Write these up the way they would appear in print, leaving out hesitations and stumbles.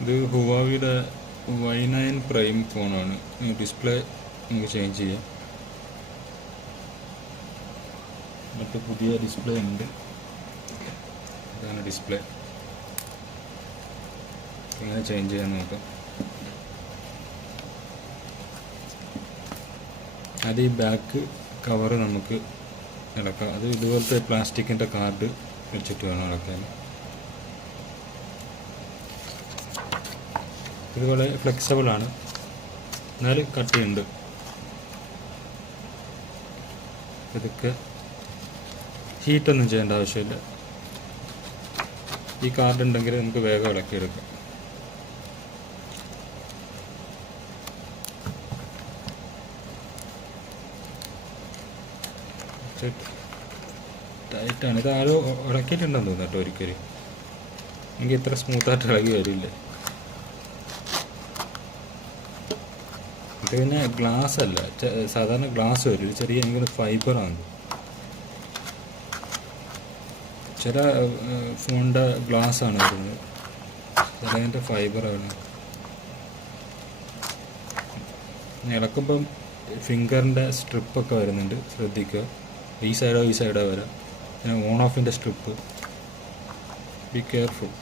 ഇത് ഹുവാവിയുടെ Y9 prime ഫോണാണ്. Display നമുക്ക് ചേഞ്ച് ചെയ്യാം. മറ്റ് പുതിയ ഡിസ്പ്ലേ ഉണ്ട്. ഇതാണ് ഡിസ്പ്ലേ. എങ്ങനെ ചേഞ്ച് ചെയ്യാൻ നോക്കാം. അത് ഈ ബാക്ക് കവറ് നമുക്ക് ഇളക്കാം. അത് ഇതുപോലത്തെ പ്ലാസ്റ്റിക്കിൻ്റെ കാർഡ് വെച്ചിട്ട് വേണം ഇളക്കാൻ. ഇതുപോലെ ഫ്ലെക്സിബിളാണ്, എന്നാലും കട്ടിയുണ്ട്. ഇതൊക്കെ ഹീറ്റൊന്നും ചെയ്യേണ്ട ആവശ്യമില്ല. ഈ കാർഡ് ഉണ്ടെങ്കിൽ നമുക്ക് വേഗം ഇളക്കിയെടുക്കാം. ടൈറ്റാണ്. ഇത് ആരോ ഇളക്കിയിട്ടുണ്ടെന്ന് തോന്നുന്നു കേട്ടോ ഒരിക്കലും. എനിക്ക് ഇത്ര സ്മൂത്തായിട്ട് ഇളകി വരില്ല. ഇത് പിന്നെ ഗ്ലാസ് അല്ല, സാധാരണ ഗ്ലാസ് വരും. ചെറിയ എനിക്കൊരു ഫൈബറാണ്. ചില ഫോണിൻ്റെ ഗ്ലാസ്സാണ് വരുന്നത്, ചിലതിൻ്റെ ഫൈബറാണ്. ഇളക്കുമ്പം ഫിംഗറിൻ്റെ സ്ട്രിപ്പൊക്കെ വരുന്നുണ്ട്, ശ്രദ്ധിക്കുക. ഈ സൈഡോ വരാം. പിന്നെ ഓൺ ഓഫിൻ്റെ സ്ട്രിപ്പ്, ബി കെയർഫുൾ.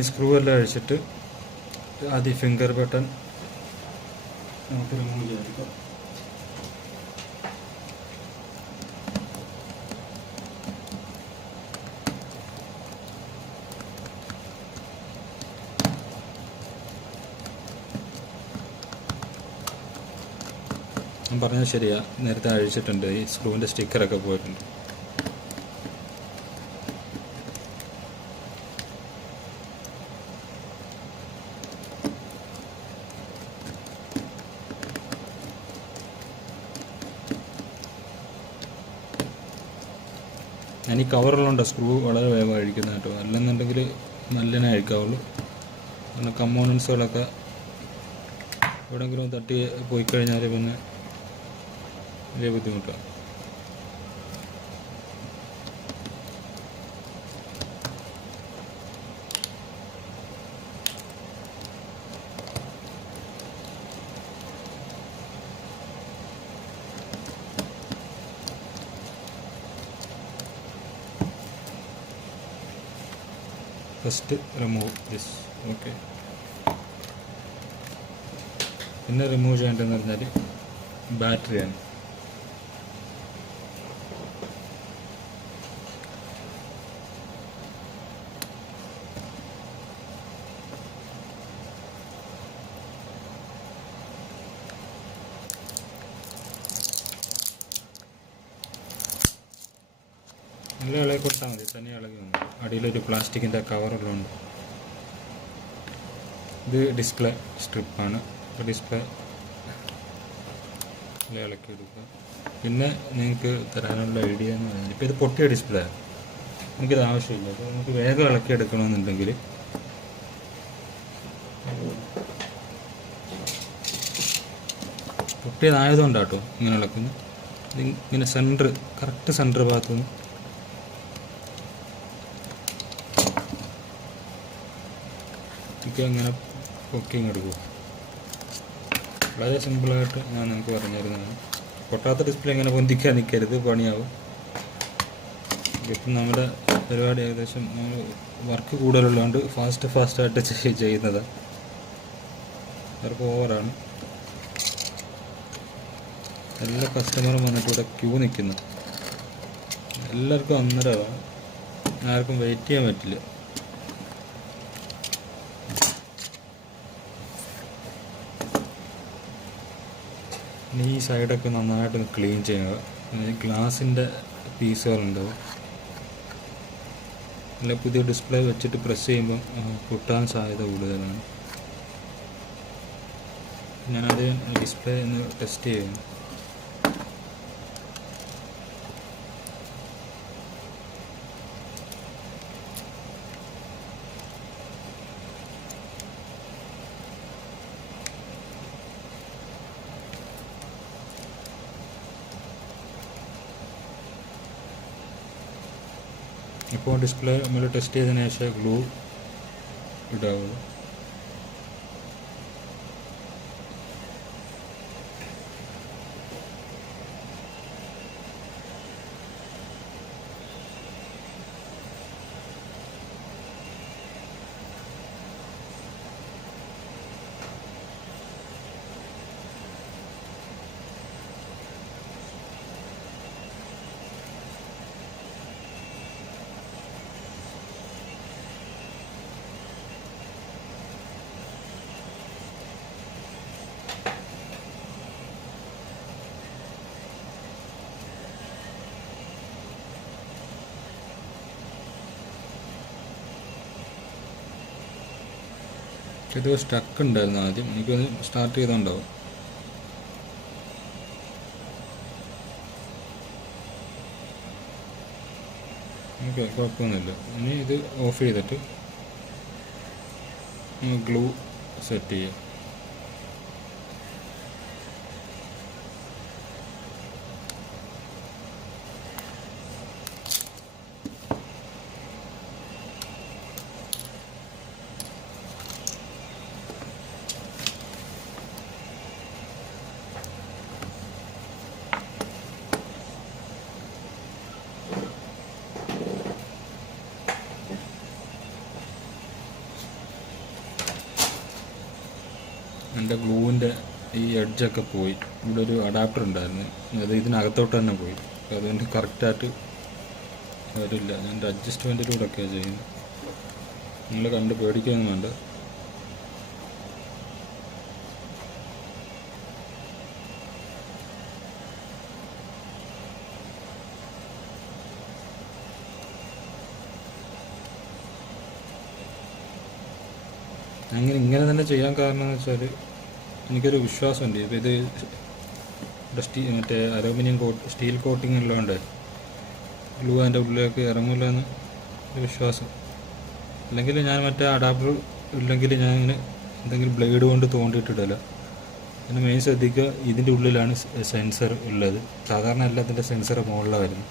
ഈ സ്ക്രൂ എല്ലാം അഴിച്ചിട്ട് ആദ്യം ഫിംഗർ ബട്ടൺ നമുക്ക് റിമൂവ് ചെയ്യാം. ഞാൻ പറഞ്ഞത് ശരിയാ, നേരത്തെ അഴിച്ചിട്ടുണ്ട്. ഈ സ്ക്രൂവിൻ്റെ സ്റ്റിക്കറൊക്കെ പോയിട്ടുണ്ട്. ഞാൻ ഈ കവറുള്ളതുകൊണ്ട് സ്ക്രൂ വളരെ വേഗം അഴിക്കുന്നത് കേട്ടോ. അല്ലെന്നുണ്ടെങ്കിൽ നല്ലതിനെ അഴിക്കാവുള്ളൂ. കാരണം കമ്പോണൻസുകളൊക്കെ എവിടെയെങ്കിലും തട്ടി പോയി കഴിഞ്ഞാൽ പിന്നെ വലിയ ബുദ്ധിമുട്ടാണ്. First remove this. ഓക്കെ. പിന്നെ റിമൂവ് ചെയ്യേണ്ടതെന്ന് പറഞ്ഞാൽ ബാറ്ററിയാണ്. നല്ല ഇളകി കൊടുത്താൽ മതി, തന്നെ ഇളകി വന്നു. അടിയിലൊരു പ്ലാസ്റ്റിക്കിൻ്റെ കവറുള്ളതുണ്ട്. ഇത് ഡിസ്പ്ലേ സ്ട്രിപ്പാണ്. അപ്പോൾ ഡിസ്പ്ലേ ഇളക്കി എടുക്കുക. പിന്നെ നിങ്ങൾക്ക് തരാനുള്ള ഐഡിയ എന്ന് പറഞ്ഞാൽ, ഇപ്പോൾ ഇത് പൊട്ടിയ ഡിസ്പ്ലേ ആണ്, നമുക്കിത് ആവശ്യമില്ല. അപ്പോൾ നമുക്ക് വേഗം ഇളക്കി എടുക്കണമെന്നുണ്ടെങ്കിൽ പൊട്ടിയതായതുകൊണ്ടാട്ടോ ഇങ്ങനെ ഇളക്കുന്നത്. ഇതിങ്ങനെ കറക്റ്റ് സെൻറ്റർ ഭാഗത്തുനിന്ന് അങ്ങനെ കുക്കിംഗ് എടുക്കും. വളരെ സിമ്പിളായിട്ട് ഞാൻ നിങ്ങൾക്ക് പറഞ്ഞിരുന്നതാണ്. പൊട്ടാത്ത ഡിസ്പ്ലേ ഇങ്ങനെ പൊന്തിക്കാൻ നിൽക്കരുത്, പണിയാവും. ഇപ്പം നമ്മുടെ പരിപാടി ഏകദേശം വർക്ക് കൂടുതലുള്ളതുകൊണ്ട് ഫാസ്റ്റായിട്ട് ചെയ്യുന്നത്. വർക്ക് ഓവറാണ്. എല്ലാ കസ്റ്റമറും വന്നിട്ട് ഇവിടെ ക്യൂ നിൽക്കുന്നു. എല്ലാവർക്കും അന്നേരമാണ്. ആർക്കും വെയിറ്റ് ചെയ്യാൻ പറ്റില്ല. ഇനി ഈ സൈഡൊക്കെ നന്നായിട്ടൊന്ന് ക്ലീൻ ചെയ്യുക. ഗ്ലാസിൻ്റെ പീസുകളുണ്ടാവും, അല്ല പുതിയ ഡിസ്പ്ലേ വെച്ചിട്ട് പ്രസ് ചെയ്യുമ്പം പൊട്ടാൻ സാധ്യത കൂടുതലാണ്. ഞാനത് ഡിസ്പ്ലേ ഒന്ന് ടെസ്റ്റ് ചെയ്യുന്നു. ഇപ്പോൾ ഡിസ്പ്ലേ നമ്മൾ ടെസ്റ്റ് ചെയ്തതിന് ശേഷം ഗ്ലൂ ഇടാവുള്ളൂ. ഇത് സ്റ്റക്ക് ഉണ്ടായിരുന്നു ആദ്യം, എനിക്കത് സ്റ്റാർട്ട് ചെയ്തുണ്ടാവും. ഓക്കെ, കുഴപ്പമൊന്നുമില്ല. ഇനി ഇത് ഓഫ് ചെയ്തിട്ട് ഗ്ലൂ സെറ്റ് ചെയ്യാം. എൻ്റെ ഗ്ലൂവിൻ്റെ ഈ എഡ്ജൊക്കെ പോയി. ഇവിടെ ഒരു അഡാപ്റ്റർ ഉണ്ടായിരുന്നു, അത് ഇതിനകത്തോട്ട് തന്നെ പോയി. അതുകൊണ്ട് കറക്റ്റായിട്ട് വരില്ല. ഞാൻ അഡ്ജസ്റ്റ്മെൻറ്റിലൂടെ ഒക്കെയാണ് ചെയ്യുന്നത്. നിങ്ങൾ കണ്ട് പേടിക്കൊന്നും വേണ്ട. ഇങ്ങനെ തന്നെ ചെയ്യാൻ കാരണം എന്ന് വെച്ചാൽ എനിക്കൊരു വിശ്വാസമുണ്ട്. ഇപ്പോൾ ഇത് മറ്റേ അലൂമിനിയം സ്റ്റീൽ കോട്ടിങ് ഉള്ളതുകൊണ്ട് ഗ്ലൂ അതിൻ്റെ ഉള്ളിലേക്ക് ഇറങ്ങില്ല എന്ന് ഒരു വിശ്വാസം. അല്ലെങ്കിൽ ഞാൻ മറ്റേ അഡാപ്റ്റർ ഇല്ലെങ്കിൽ ഞാൻ ഇങ്ങനെ എന്തെങ്കിലും ബ്ലേഡ് കൊണ്ട് തോണ്ടിയിട്ടിടല. പിന്നെ മെയിൻ ശ്രദ്ധിക്കുക, ഇതിൻ്റെ ഉള്ളിലാണ് സെൻസർ ഉള്ളത്. സാധാരണ എല്ലാത്തിൻ്റെ സെൻസർ മുകളിലായിരുന്നു,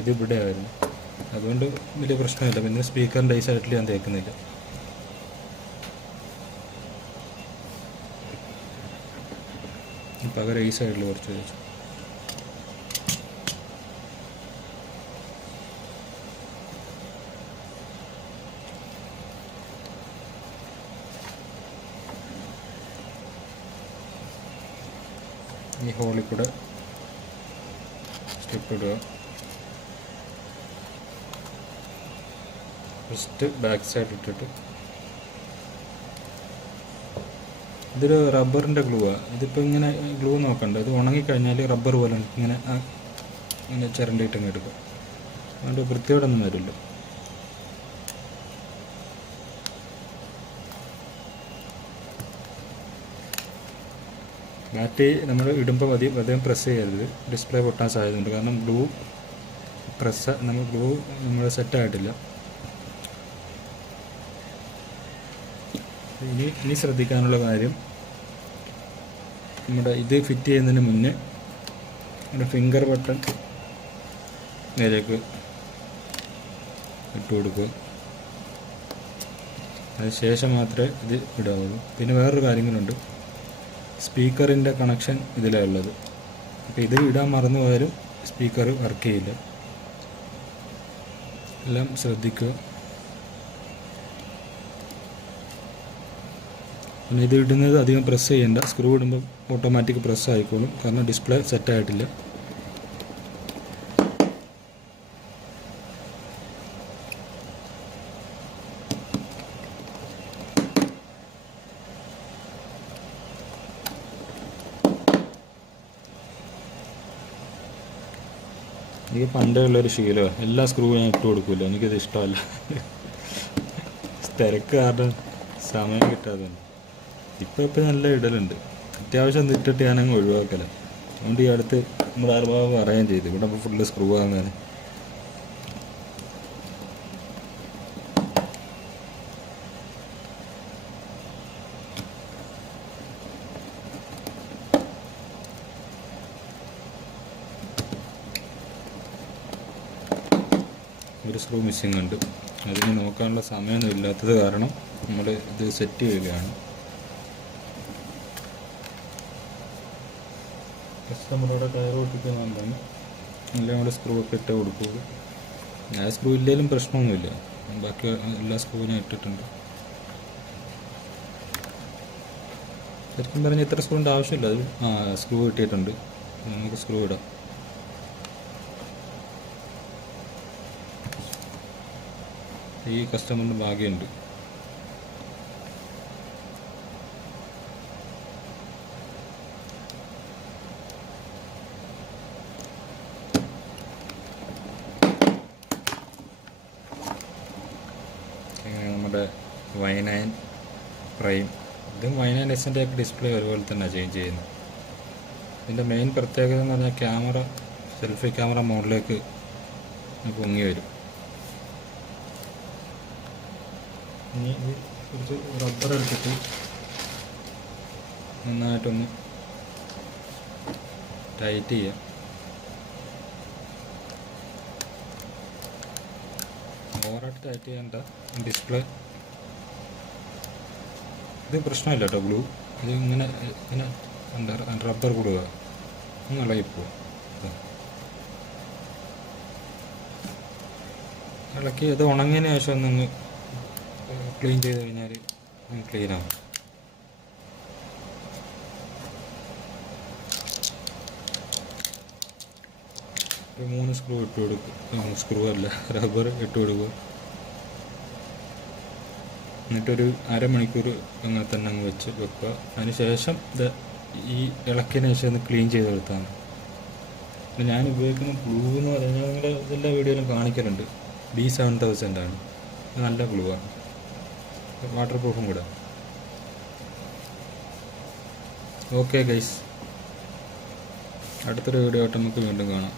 ഇത് ഇവിടെ ആയിരുന്നു. അതുകൊണ്ട് വലിയ പ്രശ്നമില്ല. പിന്നെ സ്പീക്കറിൻ്റെ ഈ സൈഡിൽ ഞാൻ തേക്കുന്നില്ല. പകരം ഈ സൈഡിൽ കുറച്ച് വെച്ചു. ഈ ഹോളിൽ കൂടെ സ്റ്റിപ്പ് ഇടുക. ഫസ്റ്റ് ബാക്ക് സൈഡ് ഇട്ടിട്ട്, ഇതൊരു റബ്ബറിൻ്റെ ഗ്ലൂവാണ്. ഇതിപ്പോൾ ഇങ്ങനെ ഗ്ലൂ നോക്കണ്ട, ഇത് ഉണങ്ങിക്കഴിഞ്ഞാൽ റബ്ബർ പോലെ ഇങ്ങനെ ഇങ്ങനെ ചിരണ്ടിയിട്ടങ്ങ് എടുക്കുക. അതുകൊണ്ട് വൃത്തിയോടൊന്നും വരില്ല. മാറ്റി നമ്മൾ ഇടുമ്പോൾ അധികം പ്രസ് ചെയ്യരുത്, ഡിസ്പ്ലേ പൊട്ടാൻ സാധ്യതയുണ്ട്. കാരണം ഗ്ലൂ നമ്മൾ സെറ്റായിട്ടില്ല. ഇനി ശ്രദ്ധിക്കാനുള്ള കാര്യം, നമ്മുടെ ഇത് ഫിറ്റ് ചെയ്യുന്നതിന് മുന്നേ നമ്മുടെ ഫിംഗർ ബട്ടൺ നേരേക്ക് ഇട്ട് കൊടുക്കുക. അതിന് ശേഷം മാത്രമേ ഇത് ഇടാവുള്ളൂ. പിന്നെ വേറൊരു കാര്യങ്ങളുണ്ട്, സ്പീക്കറിൻ്റെ കണക്ഷൻ ഇതിലാണ് ഉള്ളത്. അപ്പോൾ ഇത് ഇടാൻ മറന്നു പോയാലും സ്പീക്കർ വർക്ക് ചെയ്യില്ല. എല്ലാം ശ്രദ്ധിക്കുക. പിന്നെ ഇത് ഇടുന്നത് അധികം പ്രസ് ചെയ്യേണ്ട, സ്ക്രൂ ഇടുമ്പോൾ ഓട്ടോമാറ്റിക് പ്രസ് ആയിക്കോളും. കാരണം ഡിസ്പ്ലേ സെറ്റായിട്ടില്ല. എനിക്ക് പണ്ടേ ഉള്ളൊരു ശീലമാണ്, എല്ലാ സ്ക്രൂവും ഞാൻ ഇട്ട് കൊടുക്കില്ല, എനിക്കത് ഇഷ്ടമല്ല. തിരക്ക് കാരണം സമയം കിട്ടാതെ. ഇപ്പം നല്ല ഇടലുണ്ട്, അത്യാവശ്യം ഇട്ടിട്ട് ഞാനങ്ങ് ഒഴിവാക്കല. അതുകൊണ്ട് ഈ അടുത്ത് നമ്മുടെ ആർഭാവ് പറയുകയും ചെയ്തു, ഇവിടെ ഇപ്പോൾ ഫുള്ള് സ്ക്രൂ ആകുന്നതിന്. ഒരു സ്ക്രൂ മിസ്സിങ് ഉണ്ട്, അതിന് നോക്കാനുള്ള സമയമൊന്നും ഇല്ലാത്തത് കാരണം നമ്മൾ ഇത് സെറ്റ് ചെയ്യുകയാണ്. കസ്റ്റമറോടെ ടയർ ഒട്ടിക്കുന്നുണ്ടെങ്കിൽ എല്ലാം കൂടെ സ്ക്രൂ ഒക്കെ ഇട്ട് കൊടുക്കുക. ഞാൻ സ്ക്രൂ ഇല്ലെങ്കിലും പ്രശ്നമൊന്നുമില്ല, ബാക്കി എല്ലാ സ്ക്രൂവും ഞാൻ ഇട്ടിട്ടുണ്ട്. ശരിക്കും പറഞ്ഞാൽ ഇത്ര സ്ക്രൂവിൻ്റെ ആവശ്യമില്ല, അത് സ്ക്രൂ കിട്ടിയിട്ടുണ്ട്, നമുക്ക് സ്ക്രൂ ഇടാം. ഈ കസ്റ്റമറിന് ഭാഗ്യമുണ്ട്. നമ്മുടെ Y9 പ്രൈം, ഇതും Y9 എസിൻ്റെ ഒക്കെ ഡിസ്പ്ലേ ഒരുപോലെ തന്നെ ചേഞ്ച് ചെയ്യുന്നത്. ഇതിൻ്റെ മെയിൻ പ്രത്യേകത എന്ന് പറഞ്ഞാൽ ക്യാമറ സെൽഫി ക്യാമറ മോഡിലേക്ക് പൊങ്ങി വരും. ഇനി കുറച്ച് റബ്ബർ എടുത്തിട്ട് നന്നായിട്ടൊന്ന് ടൈറ്റ് ചെയ്യാം. ഓവറായിട്ട് ടൈറ്റ് ചെയ്യേണ്ട. ഡിസ്പ്ലേ ഇത് പ്രശ്നമില്ല കേട്ടോ, ഗ്ലൂ ഇത് ഇങ്ങനെ എന്താ റബ്ബർ കൊടുക്കുക ഇളകിപ്പോവും. ഇളക്കി അത് ഉണങ്ങിയതിന് ശേഷം ഒന്ന് ക്ലീൻ ചെയ്ത് കഴിഞ്ഞാൽ ക്ലീനാവും. ഒരു 3 സ്ക്രൂ ഇട്ട് കൊടുക്കും, സ്ക്രൂ അല്ല റബ്ബർ ഇട്ട് കൊടുക്കുക. എന്നിട്ടൊരു അരമണിക്കൂർ അങ്ങനെ തന്നെ അങ്ങ് വെക്കുക. അതിന് ശേഷം ഇത് ഈ ഇളക്കിയതിന് ശേഷം ഒന്ന് ക്ലീൻ ചെയ്തെടുത്താണ്. പിന്നെ ഞാൻ ഉപയോഗിക്കുന്ന ഗ്ലൂ എന്ന് പറഞ്ഞാൽ നിങ്ങളുടെ ഇതെല്ലാ വീഡിയോയിലും കാണിക്കലുണ്ട്, B7000 ആണ്. നല്ല ഗ്ലൂ ആണ്, വാട്ടർ പ്രൂഫും കൂടെ. ഓക്കെ ഗൈസ്, അടുത്തൊരു വീഡിയോ ആയിട്ട് നമുക്ക് വീണ്ടും കാണാം.